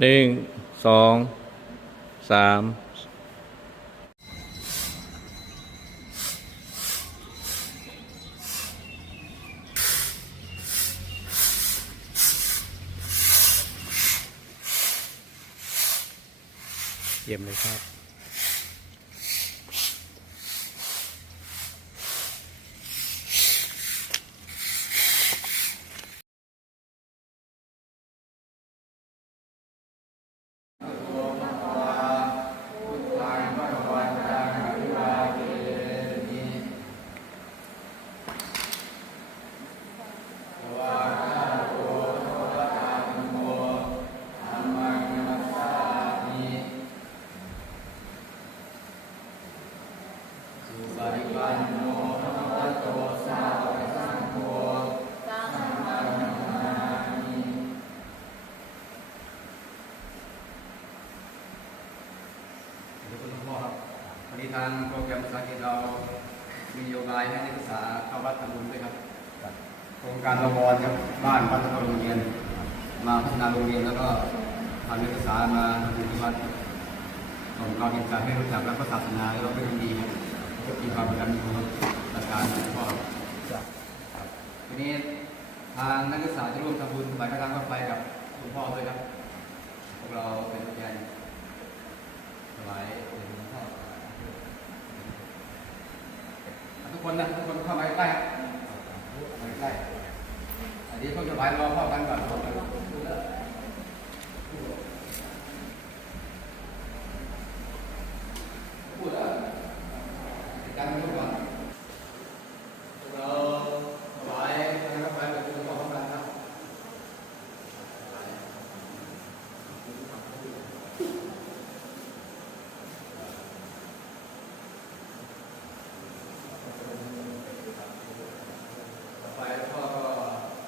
หนึ่งสองสามเยี่ยมเลยครับ สวัสดีคุณพ่อครับวันนี้ ทางโปรแกรมภาษาอังกฤษเรามีนโยบายให้นักศึกษาเข้าวัดทำบุญด้วยครับโครงการบวรครับบ้านวัดแล้วก็โรงเรียน มาพัฒนาโรงเรียนแล้วก็พานักศึกษามาทำบุญที่วัดส่งเราเห็นใจให้รู้จักและพระศาสนาแล้วก็เป็นดีครับก็มีความเป็นกันอยู่ครับหลักการของพ่อครับทีนี้ทางนักศึกษาจะร่วมทำบุญถวายพระทางรถไฟกับคุณพ่อด้วยครับพวกเราเป็นตัวแทนถวายเป็นหลวงพ่อทุก คนนะคนเข้ามาใกล้ใกล้อันนี้ต้องถวายรอพ่อกันก่อนพูดแล้วการพูดก่อนเราถวายทางรถไฟกับคุณพ่อพร้อมกันครับ ต่อไปพ่อก็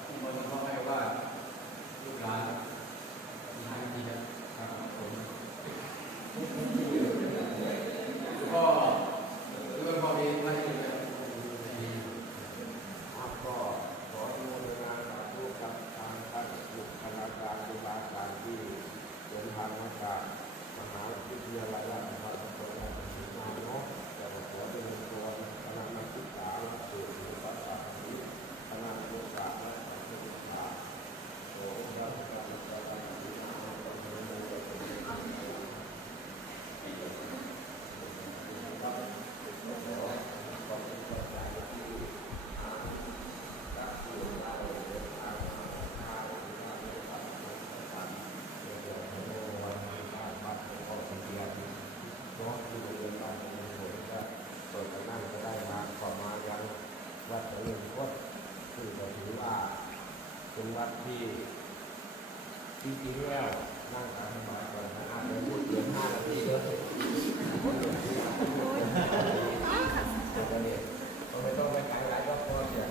ที่มนต์พ่อให้ว่าลูกหลานมีให้ดีนะครับผมพ่อหรือว่าพ่อมีให้ดีครับดี ครับก็ขออนุโมทนาสาธุกับทางท่านบุคลากรครูบาอาจารย์ที่เดินทางมาจากมหาวิทยาลัยราชภัฏสกลนครศรีมาเนาะแต่ขอเป็นตัวคณะนักศึกษาหลักสูตรศิลปศาสตร์คณะนักศึกษาและนักศึกษาโอ้รัชกาลที่เก้าศรีมาขอเป็นตัว เปิดกันนั่งก็ได้มาขอมายังวัดเจริญพจน์คือก็ถือว่าเป็นวัดที่ จริงๆแล้วนั่งสบายก่อนนะอาจจะพูดเกินห้านาทีเยวที่จะเนี่ยก็ไม่ต้องไปไกลหลายก็พอเสียง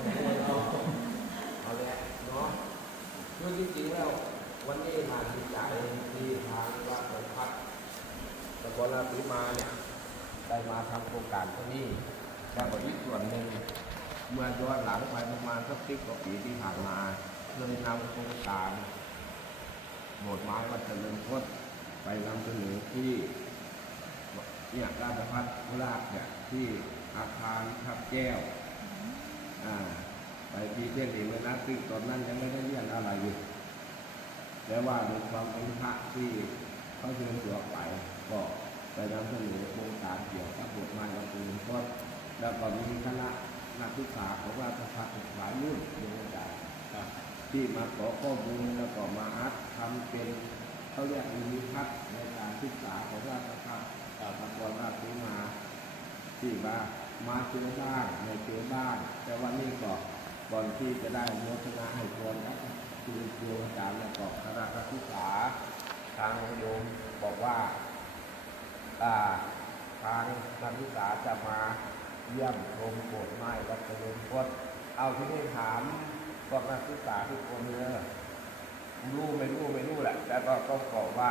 เราเอาแหละเนาะคือจริงๆแล้ววันนี้มาดีใจที่ทางวัดหลวงพัดตะกอนราศีมาเนี่ยได้มาทำโครงการที่นี่แล้วก็อีกส่วนหนึ่งเมื่อย้อนหลังไปประมาณสักสิบกว่าปีที่ผ่านมาเคยนำโครงการ โบสถ์ไม้วัดเจริญพจน์ไปนำเสนอที่เนี่ยราชพัฒน์โคราชเนี่ยที่อาคารทับแก้วอ่าไปที่เที่ยงเองเลยนะซึ่งตอนนั้นยังไม่ได้เรียนอะไรอยู่แต่ว่าในความเป็นพระที่เขาเชิญตัวไปก็ไปนำเสนอโครงการเกี่ยวกับบสถ์ไม้วัดเจริญพจน์แล้วก็มีคณะนักศึกษาของราชพัฒน์หลายรุ่นเรียนอาจารย์ ที่มาขอข้อมูลแล้วก็มาอัดทำเป็นเขาเรียกมีพัฒน์ในการศึกษาของราชพัฒน์ตะกอนราชสีมาที่มามาเจอบ้างในเจอบ้างแต่วันนี้ก็ก่อนที่จะได้โมทนาให้พรนะคือครูอาจารย์และก็คณะนักศึกษาทางโยมบอกว่าทางนักศึกษาจะมาเยี่ยมชมโบสถ์ไม้วัดเจริญพจน์เอาที่นี่ถาม พวกนักศึกษาทุกคนเลยรู้ไม่รู้ไม่รู้แหละแต่ก็ก็บอกว่า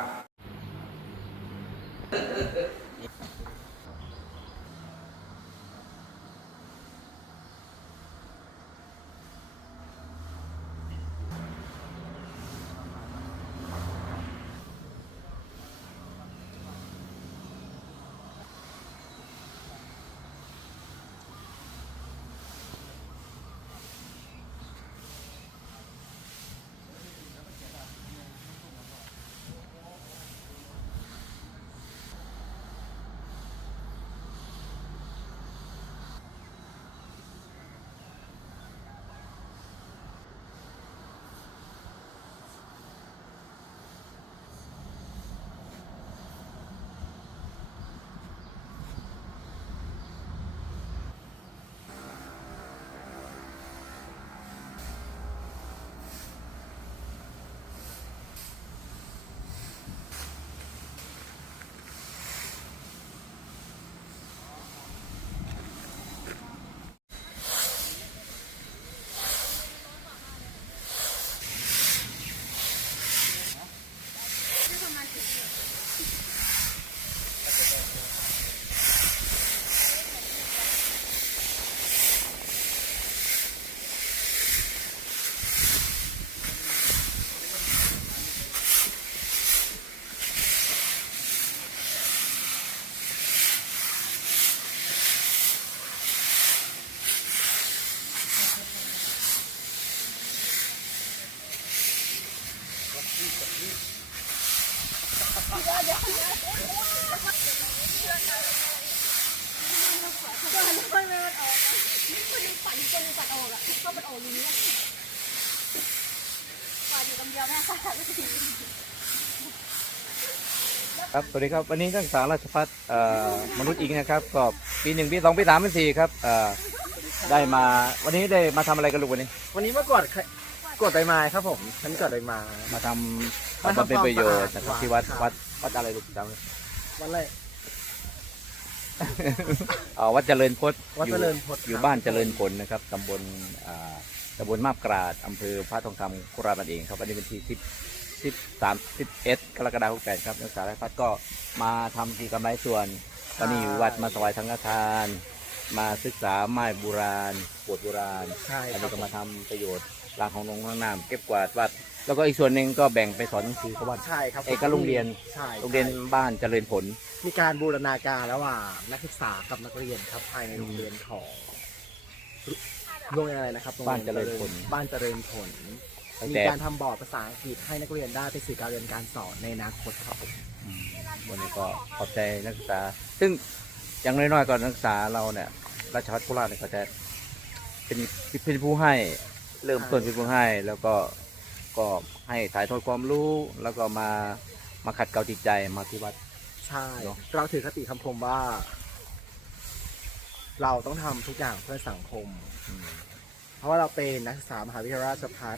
ครับสวัสดีครับวันนี้นักศึกษาราชพัฒน์มนุษย์อิงนะครับกอบปีหนึ่งปีสองปีสามปีสี่ครับได้มาวันนี้ได้มาทำอะไรกันลูกวันนี้ วันนี้มากอดไข่กดใบไม้ครับผมฉันนี้กดใบไม้ มาทำมาทำเป็นประโยชน์นะครับที่วัดวัดวัดอะไรลูกจำเลยวันแรกวัดเจริญพจน์วัดเจริญพจน์อยู่บ้านเจริญผลนะครับตำบลตำบลมาบกราดอำเภอพระทองคำโคราบันเองครับอันนี้เป็นที่ที่ 30 31กรกฎาคม68ครับนักศึกษาและพัฒก็มาทำกีจกรรมไรส่วนตอนนี้อยู่วัดมาถวายทังฆทาน มาศึกษาไม้โบราณปวดโบราณใอันรับนี้ก็มาทำประโยชน์ล้างของลงทางน้ำเก็บกวาดวัด แล้วก็อีกส่วนหนึ่งก็แบ่งไปสอนหนังสือเขาวัด ใช่ครับเอกโรงเรียน ใช่โรงเรียนบ้านเจริญผล มีการบูรณาการระหว่างนักศึกษากับนักเรียนครับภายในโรงเรียนของโรงเรียนอะไรนะครับโรงยบ้านเจริญผล บ้านเจริญผล ตั้งมีแต่ การทำบอร์ดภาษาอังกฤษให้นักเรียนได้เป็นสื่อการเรียนการสอนในอนาคตครับผมอืมวันนี้ก็ขอบใจนักศึกษา ซึ่งอย่างน้อยๆก่อนนักศึกษาเราเนี่ย ราชพัฒโคราชเนี่ยก็จะเป็นเป็นผู้ให้ เริ่มต้นเป็นผู้ให้ แล้วก็ก็ให้ถ่ายทอดความรู้ แล้วก็มามาขัดเกลาจิตใจมาที่วัด ใช่ เนอะ เราถือคติคำคมว่า เราต้องทำทุกอย่างเพื่อสังคม อืม เพราะว่าเราเป็นนักศึกษามหาวิทยาลัยราชภัฏ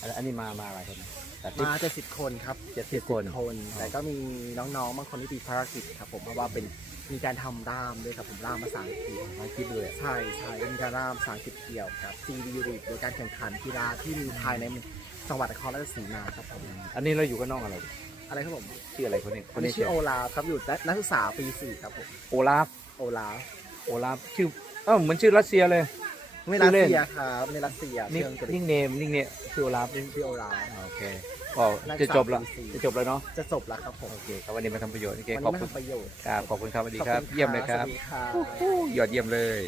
อันอันนี้มามาอะไรคนแต่ที่มาเจ็ดสิบคนครับเจ็ดสิบคนคนแต่ก็มีน้องๆบางคนที่ติดภารกิจครับผมเพราะว่าเป็นมีการทำร่ามด้วยครับผมร่ามภาษาอังกฤษมาคิดด้วยใช่ใช่มีการร่ามภาษาอังกฤษเกี่ยวกับซีดีรีโดยการแข่งขันกีฬาที่มีภายในจังหวัดนครราชสีมาครับผมอันนี้เราอยู่กับน้องอะไรอะไรครับผมชื่ออะไรคนนี้คคนนนี้นี้ชื่อโอลาฟครับอยู่นักศึกษาปีสี่ครับผมโอลาฟโอลาฟโอลาฟชื่อเออเหมือนชื่อรัสเซียเลย ไม่ชื่รัอสเล่นเซียครับไม่รัสเซียนิเมืองกรีนิกกเนมนิกเนมชื่อโอลาฟชื่อโอลาฟอ่าโอเคก็นักศึจะกษาจบแล้วปีสี่จะจบแล้วเนาะ จะจบแล้วครับผมโอเคครับวันนี้มาทำประโยชน์โอเควันขอบนี้มาคุณทำประโยชน์ครับขอบคุณครับสวัสดีครับขอณเยี่ยมเลยครับสวัสดีครับยอดเยี่ยมเลย